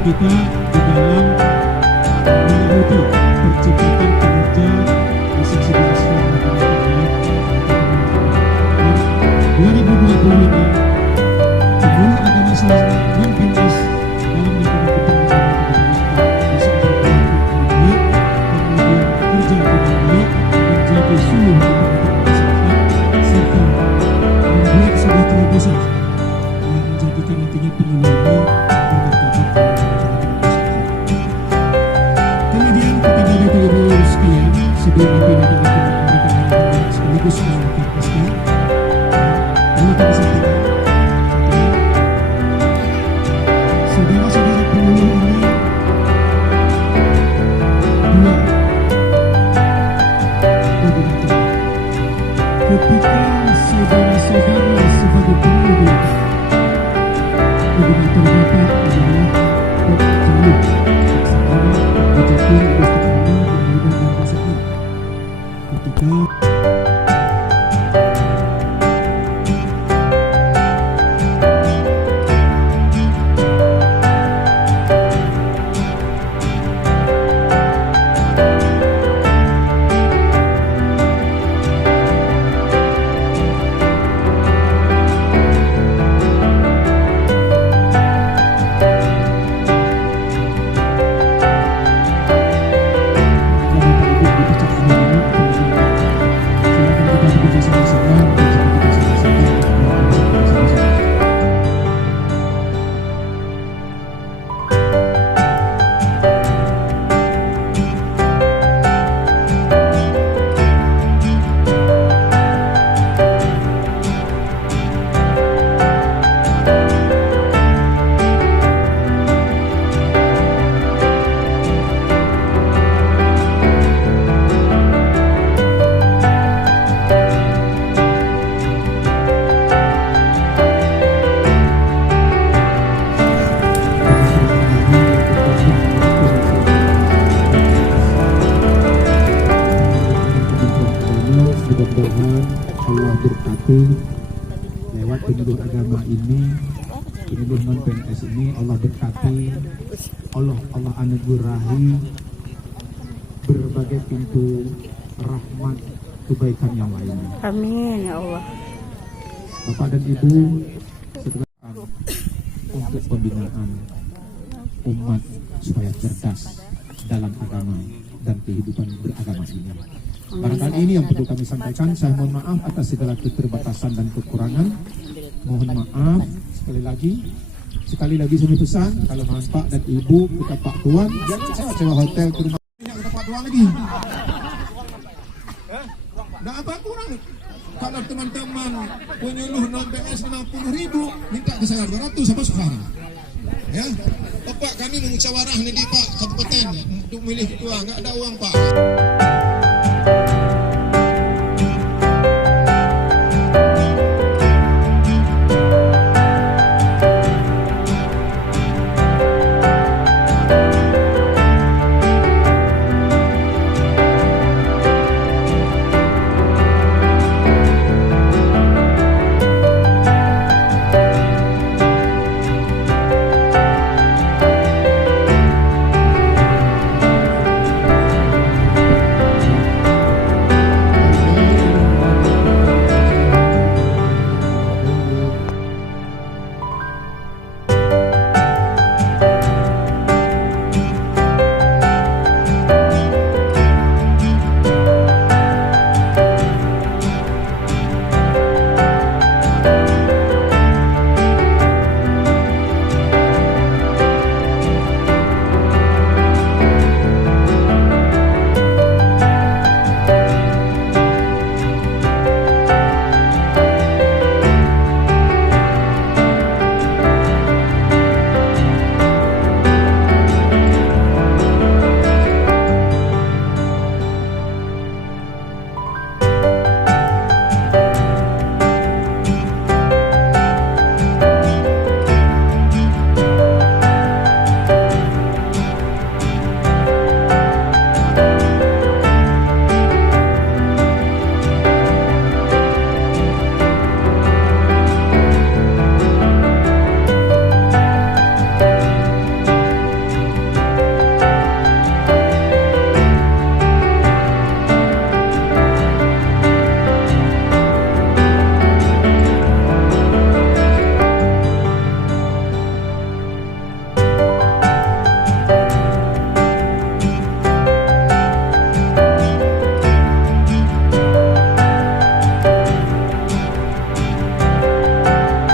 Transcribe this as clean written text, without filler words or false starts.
kita di dalam mengikuti percepatan kinerja Seksi Nasional Masyarakat 2020 ini semua agama Islam dan PNS dalam lingkungan kepengurusan bisa berkolaborasi kemudian bekerja dengan baik menjaga seluruh masyarakat serta membuat sebuah terobosan yang menjadikan nantinya pemilu ini sebelum nanti memberikan sekaligus melakukan pesta lalu kami sampaikan saudara-saudara pemilih ini dua koordinator ketika saudara-saudara sebagai pemilih koordinator Bapak adalah Pak Jalur sekarang ucapkan mudah-mudahan Allah berkati lewat penyuluh agama ini, penyuluh non PNS ini, Allah berkati, Allah anugerahi berbagai pintu rahmat kebaikan yang lainnya. Amin ya Allah. Bapak dan Ibu sekalian, untuk pembinaan umat supaya cerdas dalam agama dan kehidupan beragama ini. Barangkali ini yang perlu kami sampaikan. Saya mohon maaf atas segala keterbatasan dan kekurangan. Mohon maaf sekali lagi. Sekali lagi saya pesan, kalau Pak dan Ibu, kita Pak Tuan, jangan saya sewa hotel ke rumah kita Pak Tuan lagi. Nah apa kurang? Kalau teman-teman penyuluh non-PS 60.000, minta ke saya 200 sampai sekarang. Ya, Bapak kami mengusawarah nih di Pak Kabupaten untuk milih ketua, nggak ada uang Pak.